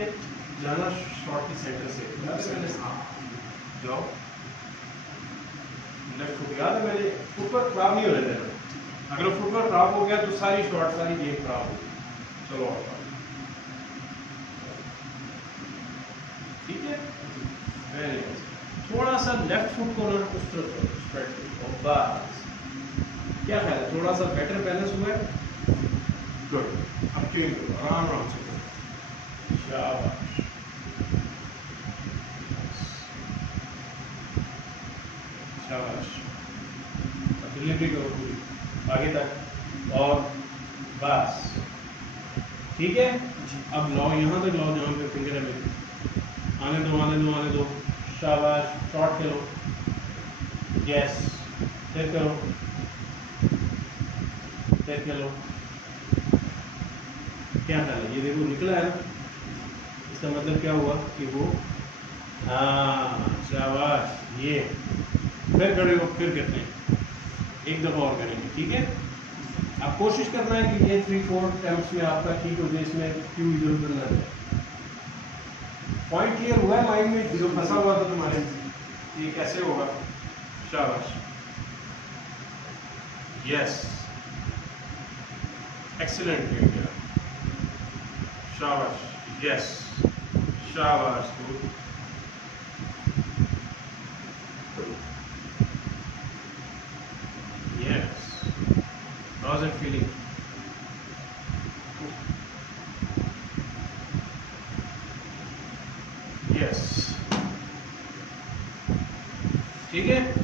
ठीक है, जाना शॉट के सेंटर से पहले, हाँ जाओ लेफ्ट फुट, याद है मैंने फुटवर्क खराब नहीं होने देना, अगर फुटवर्क खराब हो गया तो सारी शॉट सारी गेम खराब होगी। चलो और ठीक है, वेरी नाइस। थोड़ा सा लेफ्ट फुट को ना उस तरफ स्प्रेड करो, बस क्या ख्याल है, थोड़ा सा बेटर बैलेंस हुआ है, गुड। अब चेंज करो, आराम आराम से करो, शाबाश, शाबाश। डिलीवरी करो पूरी आगे तक, और बस ठीक है। अब लाओ यहाँ तक लाओ जहाँ पे फिंगर है मेरी, आने दो आने दो आने दो, शाबाश, शॉट करो, यस, फिर करो, फिर करो, क्या था ये देखो निकला है ना, इसका मतलब क्या हुआ कि वो, हाँ शाबाश, ये फिर खड़े हो, फिर करते हैं, एक दफ़ा और करेंगे, ठीक है। आप कोशिश करना है कि ये 3-4 अटेम्प्ट्स में आपका ठीक हो जाए, इसमें क्यों इधर उधर ना जाए। पॉइंट क्लियर हुआ है माइंड में जो फंसा हुआ था तुम्हारे, ये कैसे होगा, शाबाश, यस, एक्सीलेंट किया, शाबाश, यस, शाबाश, good, yes, how is it feeling, yes, ठीक है।